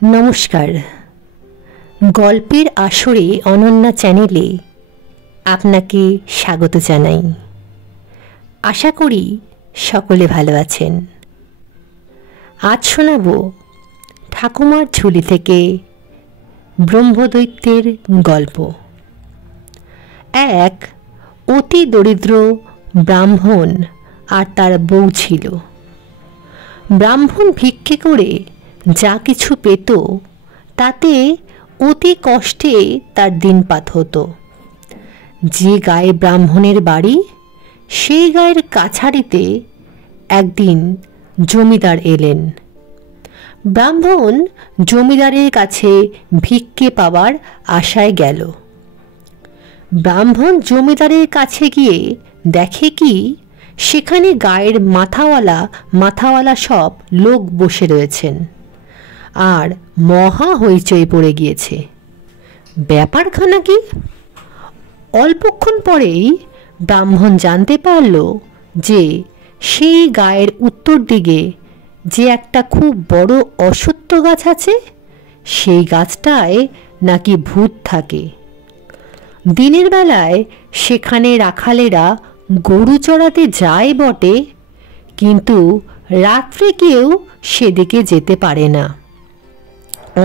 নমস্কার। গল্পের আসরে অনন্যা চ্যানেলে আপনাকে স্বাগত জানাই। আশা করি সকলে ভালো আছেন। আজ শোনাব ঠাকুমার ঝুলি থেকে ব্রহ্মদৈত্যের গল্প। এক অতি দরিদ্র ব্রাহ্মণ আর তার বউ ছিল। ব্রাহ্মণ ভিক্ষে করে যা কিছু পেত তাতে অতি কষ্টে তার দিনপাত হতো। যে গায়ে ব্রাহ্মণের বাড়ি সেই গায়ের কাছারিতে একদিন জমিদার এলেন। ব্রাহ্মণ জমিদারের কাছে ভিক্ষে পাওয়ার আশায় গেল। ব্রাহ্মণ জমিদারের কাছে গিয়ে দেখে কি সেখানে গায়ের মাথাওয়ালা সব লোক বসে রয়েছেন আর মহা হইচই পড়ে গিয়েছে। ব্যাপারখানা কি? অল্পক্ষণ পরেই ব্রাহ্মণ জানতে পারল যে সেই গায়ের উত্তর দিকে যে একটা খুব বড় অশ্বত্থ গাছ আছে, সেই গাছটায় নাকি ভূত থাকে। দিনের বেলায় সেখানে রাখালেরা গরু চড়াতে যায় বটে, কিন্তু রাত্রে কেউ সেদিকে যেতে পারে না।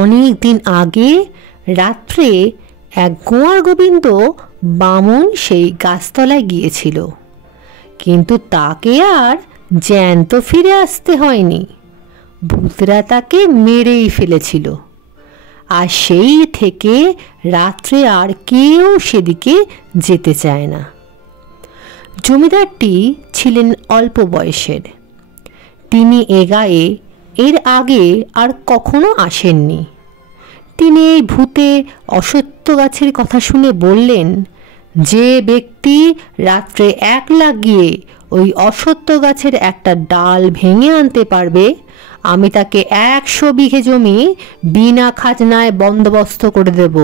অনেক দিন আগে রাত্রে এক গোয়ার গোবিন্দ বামুন সেই গাছতলায় গিয়েছিল, কিন্তু তাকে আর জ্যান্ত ফিরে আসতে হয়নি। ভূতরা তাকে মেরেই ফেলেছিল। আর সেই থেকে রাত্রে আর কেউ সেদিকে যেতে চায় না। জমিদারটি ছিলেন অল্প বয়সের। তিনি এ গায়ে এর আগে আর কখনো আসেননি। তিনি এই ভূতে অশ্বত্থ গাছের কথা শুনে বললেন, যে ব্যক্তি রাত্রে একলা গিয়ে ওই অশ্বত্থ গাছের একটা ডাল ভেঙে আনতে পারবে, আমি তাকে 100 বিঘে জমি বিনা খাজনায় বন্দোবস্ত করে দেব।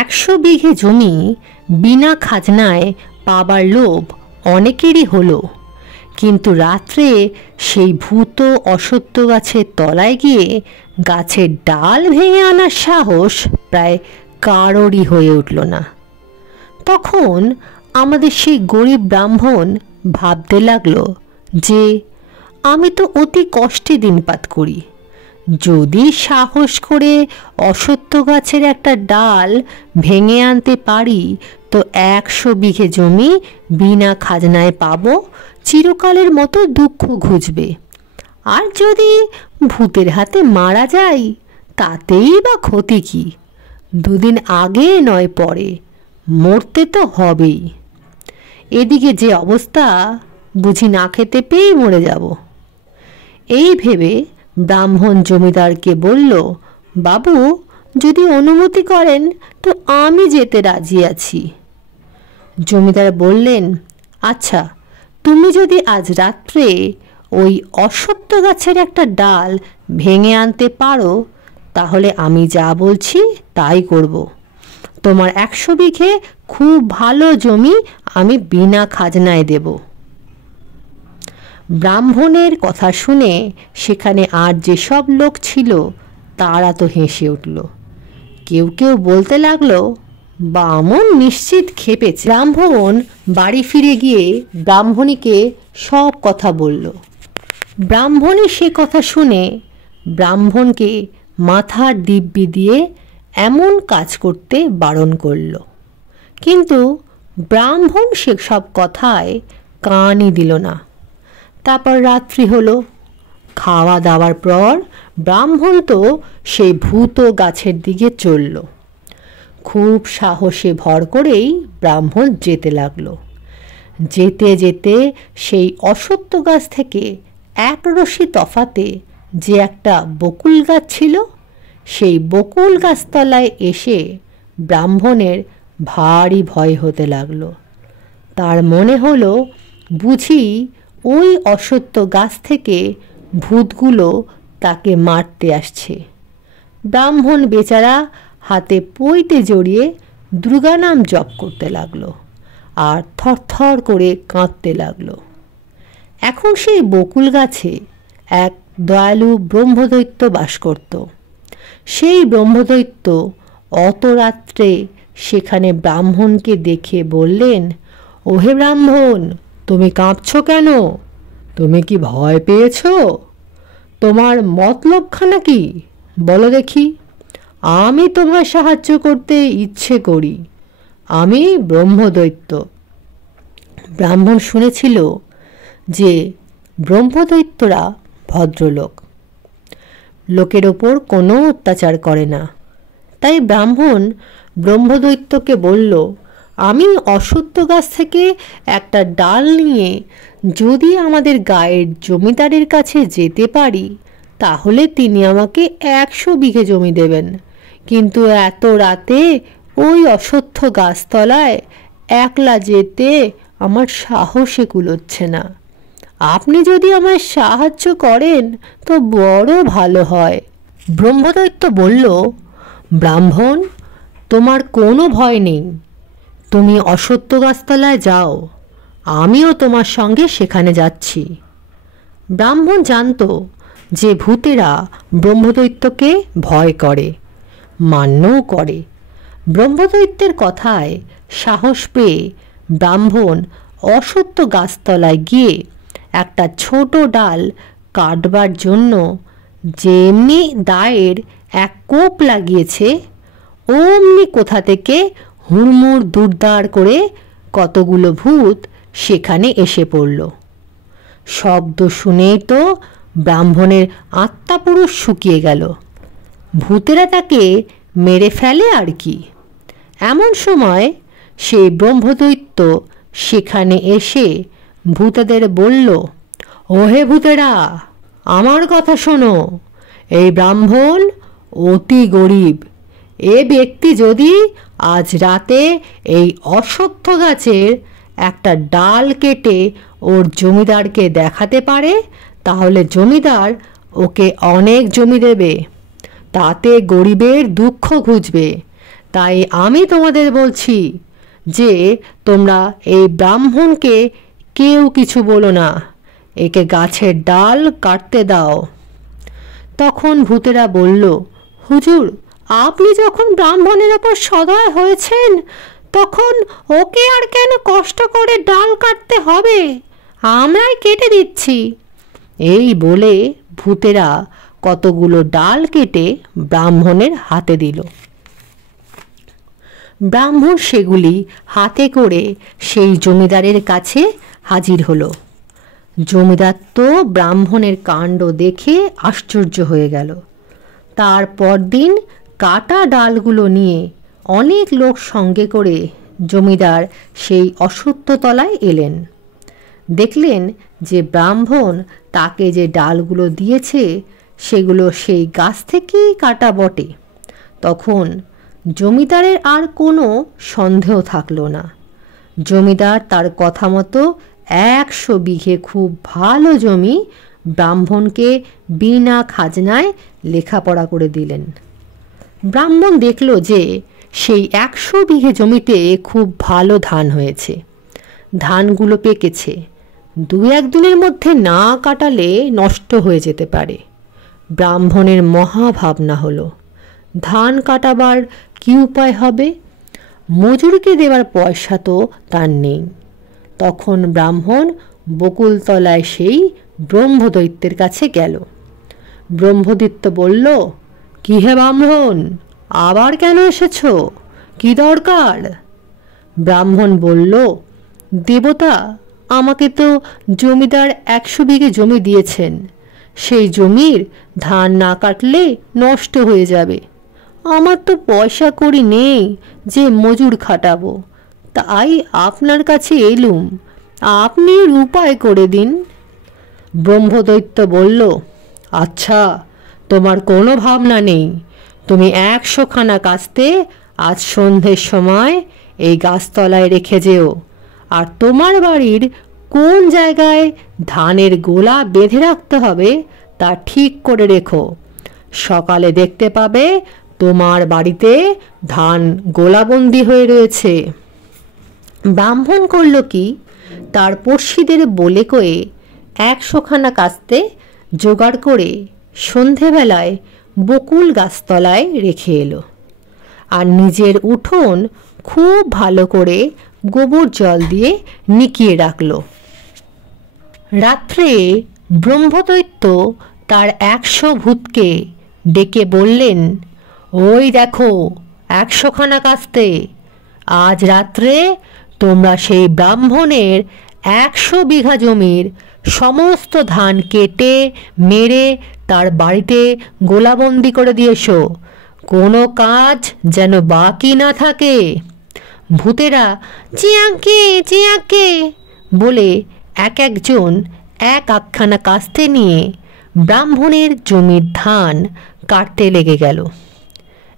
100 বিঘে জমি বিনা খাজনায় পাবার লোভ অনেকেরই হলো, কিন্তু রাত্রে সেই ভূত অশ্বত্থ গাছের তলায় গিয়ে গাছের ডাল ভেঙে আনার সাহস প্রায় কারোরই হয়ে উঠল না। তখন আমাদের সেই গরিব ব্রাহ্মণ ভাবতে লাগলো যে আমি তো অতি কষ্টে দিনপাত করি, যদি সাহস করে অশ্বত্থ গাছের একটা ডাল ভেঙে আনতে পারি তো 100 বিঘে জমি বিনা খাজনায় পাবো, চিরকালের মতো দুঃখ ঘুচবে। আর যদি ভূতের হাতে মারা যাই তাতেই বা ক্ষতি কি? 2 দিন আগে নয় পরে মরতে তো হবেই। এদিকে যে অবস্থা, বুঝি না খেতে পেয়েই মরে যাব। এই ভেবে ব্রাহ্মণ জমিদারকে বলল, বাবু যদি অনুমতি করেন তো আমি যেতে রাজি আছি। জমিদার বললেন, আচ্ছা, তুমি যদি আজ রাত্রে ওই অশ্বত্থ গাছের একটা ডাল ভেঙে আনতে পারো তাহলে আমি যা বলছি তাই করব। তোমার 100 বিঘে খুব ভালো জমি আমি বিনা খাজনায় দেব। ব্রাহ্মণের কথা শুনে সেখানে আর যেসব লোক ছিল তারা তো হেসে উঠল। কেউ কেউ বলতে লাগলো, বামন নিশ্চিত খেপেছে। ব্রাহ্মণ বাড়ি ফিরে গিয়ে ব্রাহ্মণীকে সব কথা বলল। ব্রাহ্মণী সে কথা শুনে ব্রাহ্মণকে মাথার দিব্যি দিয়ে এমন কাজ করতে বারণ করল, কিন্তু ব্রাহ্মণ সেসব কথায় কানই দিল না। তারপর রাত্রি হলো। খাওয়া দাওয়ার পর ব্রাহ্মণ তো সেই ভূত গাছের দিকে চলল। খুব সাহসে ভর করেই ব্রাহ্মণ যেতে লাগলো। যেতে যেতে সেই অশ্বত্থ গাছ থেকে এক রশি তফাতে যে একটা বকুল গাছ ছিল, সেই বকুল গাছতলায় এসে ব্রাহ্মণের ভারী ভয় হতে লাগলো। তার মনে হলো বুঝি ওই অশ্বত্থ গাছ থেকে ভূতগুলো তাকে মারতে আসছে। ব্রাহ্মণ বেচারা হাতে পইতে জড়িয়ে দুর্গা নাম জপ করতে লাগলো আর থরথর করে কাঁদতে লাগলো। এখন সেই বকুল গাছে এক দয়ালু ব্রহ্মদৈত্য বাস করত। সেই ব্রহ্মদৈত্য অত রাত্রে সেখানে ব্রাহ্মণকে দেখে বললেন, ওহে ব্রাহ্মণ, তুমি কাঁপছ কেন? তুমি কি ভয় পেয়েছ? তোমার মতলবখানা কি বলো দেখি। আমি তোমার সাহায্য করতে ইচ্ছে করি। আমি ব্রহ্মদৈত্য। ব্রাহ্মণ শুনেছিল যে ব্রহ্মদৈত্যরা ভদ্রলোক, লোকের ওপর কোনো অত্যাচার করে না। তাই ব্রাহ্মণ ব্রহ্মদৈত্যকে বলল, আমি অশ্বত্থ গাছ থেকে একটা ডাল নিয়ে যদি আমাদের গায়ের জমিদারের কাছে যেতে পারি তাহলে তিনি আমাকে 100 বিঘে জমি দেবেন। কিন্তু এত রাতে ওই অশ্বত্থ গাছতলায় একলা যেতে আমার সাহসে কুলোচ্ছে না। আপনি যদি আমায় সাহায্য করেন তো বড় ভালো হয়। ব্রহ্মদৈত্য বলল, ব্রাহ্মণ, তোমার কোনো ভয় নেই। তুমি অশ্বত্থ গাছতলায় যাও, আমিও তোমার সঙ্গে সেখানে যাচ্ছি। ব্রাহ্মণ জানত যে ভূতেরা ব্রহ্মদৈত্যকে ভয় করে, মান্যও করে। ব্রহ্মদৈত্যের কথায় সাহস পেয়ে ব্রাহ্মণ অশ্বত্থ গাছতলায় গিয়ে একটা ছোট ডাল কাটবার জন্য যেমনি দায়ের এক কোপ লাগিয়েছে অমনি কোথা থেকে হুড়মুড় দুরদার করে কতগুলো ভূত সেখানে এসে পড়ল। শব্দ শুনেই তো ব্রাহ্মণের আত্মা পুরো শুকিয়ে গেল। ভূতেরা তাকে মেরে ফেলে আর কি। এমন সময় সেই ব্রহ্মদৈত্য সেখানে এসে ভূতেদের বলল, ওহে ভূতেরা, আমার কথা শোনো। এই ব্রাহ্মণ অতি গরিব। এ ব্যক্তি যদি আজ রাতে এই অশ্বত্থ গাছের একটা ডাল কেটে ওর জমিদারকে দেখাতে পারে তাহলে জমিদার ওকে অনেক জমি দেবে, তাতে গরিবের দুঃখ ঘুচবে। তাই আমি তোমাদের বলছি যে তোমরা এই ব্রাহ্মণকে কেউ কিছু বলো না, একে গাছের ডাল কাটতে দাও। তখন ভূতেরা বলল, হুজুর, আপনি যখন ব্রাহ্মণের ওপর সদয় হয়েছেন তখন ওকে আর কেন কষ্ট করে ডাল কাটতে হবে, আমরাই কেটে দিচ্ছি। এই বলে ভূতেরা কতগুলো ডাল কেটে ব্রাহ্মণের হাতে দিল। ব্রাহ্মণ সেগুলি হাতে করে সেই জমিদারের কাছে হাজির হলো। জমিদার তো ব্রাহ্মণের কাণ্ড দেখে আশ্চর্য হয়ে গেল। তারপর দিন কাটা ডালগুলো নিয়ে অনেক লোক সঙ্গে করে জমিদার সেই অশ্বত্থতলায় এলেন। দেখলেন যে ব্রাহ্মণ তাকে যে ডালগুলো দিয়েছে সেগুলো সেই গাছ থেকেই কাটা বটে। তখন জমিদারের আর কোনো সন্দেহ থাকলো না। জমিদার তার কথা মতো 100 বিঘে খুব ভালো জমি ব্রাহ্মণকে বিনা খাজনায় লেখাপড়া করে দিলেন। ব্রাহ্মণ দেখল যে সেই 100 বিঘে জমিতে খুব ভালো ধান হয়েছে। ধানগুলো পেকেছে, 2-1 দিনের মধ্যে না কাটালে নষ্ট হয়ে যেতে পারে। ব্রাহ্মণের মহা ভাবনা হলো, ধান কাটাবার কি উপায় হবে? মজুরকে দেওয়ার পয়সা তো তার নেই। তখন ব্রাহ্মণ বকুলতলায় সেই ব্রহ্মদৈত্যের কাছে গেল। ব্রহ্মদৈত্য বলল, কি হে ব্রাহ্মণ, আবার কেন এসেছ? কি দরকার? ব্রাহ্মণ বলল, দেবতা, আমাকে তো জমিদার 100 বিঘে জমি দিয়েছেন। সেই জমির ধান না কাটলে নষ্ট হয়ে যাবে। আমার তো পয়সা কড়ি নেই যে মজুর খাটাবো, তাই আপনার কাছে এলুম, আপনি উপায় করে দিন। ব্রহ্মদৈত্য বলল, আচ্ছা, তোমার কোনো ভাবনা নেই। তুমি 100 খানা কাস্তে আজ সন্ধ্যের সময় এই গাছতলায় রেখে যেও। আর তোমার বাড়ির কোন জায়গায় ধানের গোলা বেঁধে রাখতে হবে তা ঠিক করে রেখো। সকালে দেখতে পাবে তোমার বাড়িতে ধান গোলাবন্দি হয়ে রয়েছে। ব্রাহ্মণ করল কি, তার পড়শিদের বলে কয়ে 100 খানা কাস্তে জোগাড় করে সন্ধেবেলায় বকুল গাছতলায় রেখে এলো আর নিজের উঠোন খুব ভালো করে গোবর জল দিয়ে নিকিয়ে রাখল। রাত্রে ব্রহ্মদৈত্য তার 100 ভূতকে ডেকে বললেন, ওই দেখো 100 খানা কাস্তে, আজ রাত্রে তোমরা সেই ব্রাহ্মণের 100 বিঘা জমির সমস্ত ধান কেটে মেরে তার বাড়িতে গোলাবন্দি করে দিয়েছো, কোনো কাজ যেন বাকি না থাকে। ভূতেরা চিয়াঁকে চিয়াঁকে বলে এক একজন এক আধখানা কাস্তে নিয়ে ব্রাহ্মণের জমির ধান কাটতে লেগে গেল।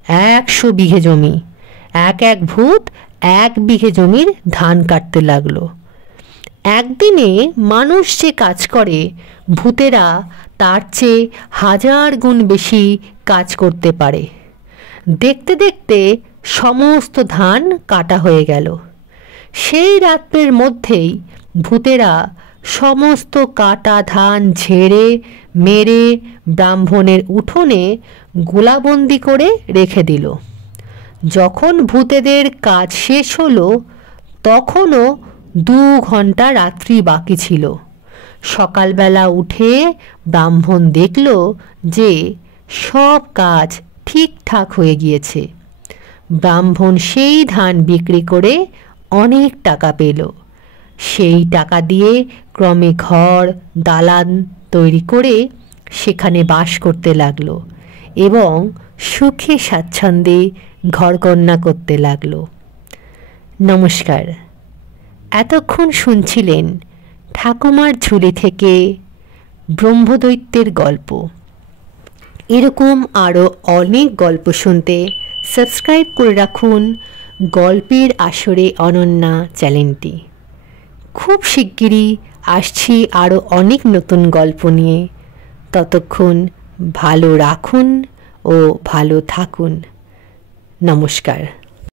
100 বিঘে জমি, এক এক ভূত 1 বিঘে জমির ধান কাটতে লাগলো। একদিনে মানুষ যে কাজ করে, ভূতেরা তার চেয়ে 1000 গুণ বেশি কাজ করতে পারে। দেখতে দেখতে সমস্ত ধান কাটা হয়ে গেল। সেই রাত্রের মধ্যেই ভূতেরা সমস্ত কাটা ধান ঝেড়ে মেরে ব্রাহ্মণের উঠোনে গোলাবন্দি করে রেখে দিল। যখন ভূতেদের কাজ শেষ হলো, তখনও 2 ঘন্টা রাত্রি বাকি ছিল। সকালবেলা উঠে ব্রাহ্মণ দেখল যে সব কাজ ঠিকঠাক হয়ে গিয়েছে। ব্রাহ্মণ সেই ধান বিক্রি করে অনেক টাকা পেল। সেই টাকা দিয়ে ক্রমে ঘর দালান তৈরি করে সেখানে বাস করতে লাগলো এবং সুখে স্বাচ্ছন্দ্যে ঘরকন্না করতে লাগলো। নমস্কার, এতক্ষণ শুনছিলেন ঠাকুমার ঝুলি থেকে ব্রহ্মদৈত্যের গল্প। এরকম আরও অনেক গল্প শুনতে সাবস্ক্রাইব করে রাখুন গল্পের আসরে অনন্যা চ্যানেলটি। খুব শিগগিরই আসছি আরও অনেক নতুন গল্প নিয়ে। ততক্ষণ ভালো রাখুন ও ভালো থাকুন। নমস্কার।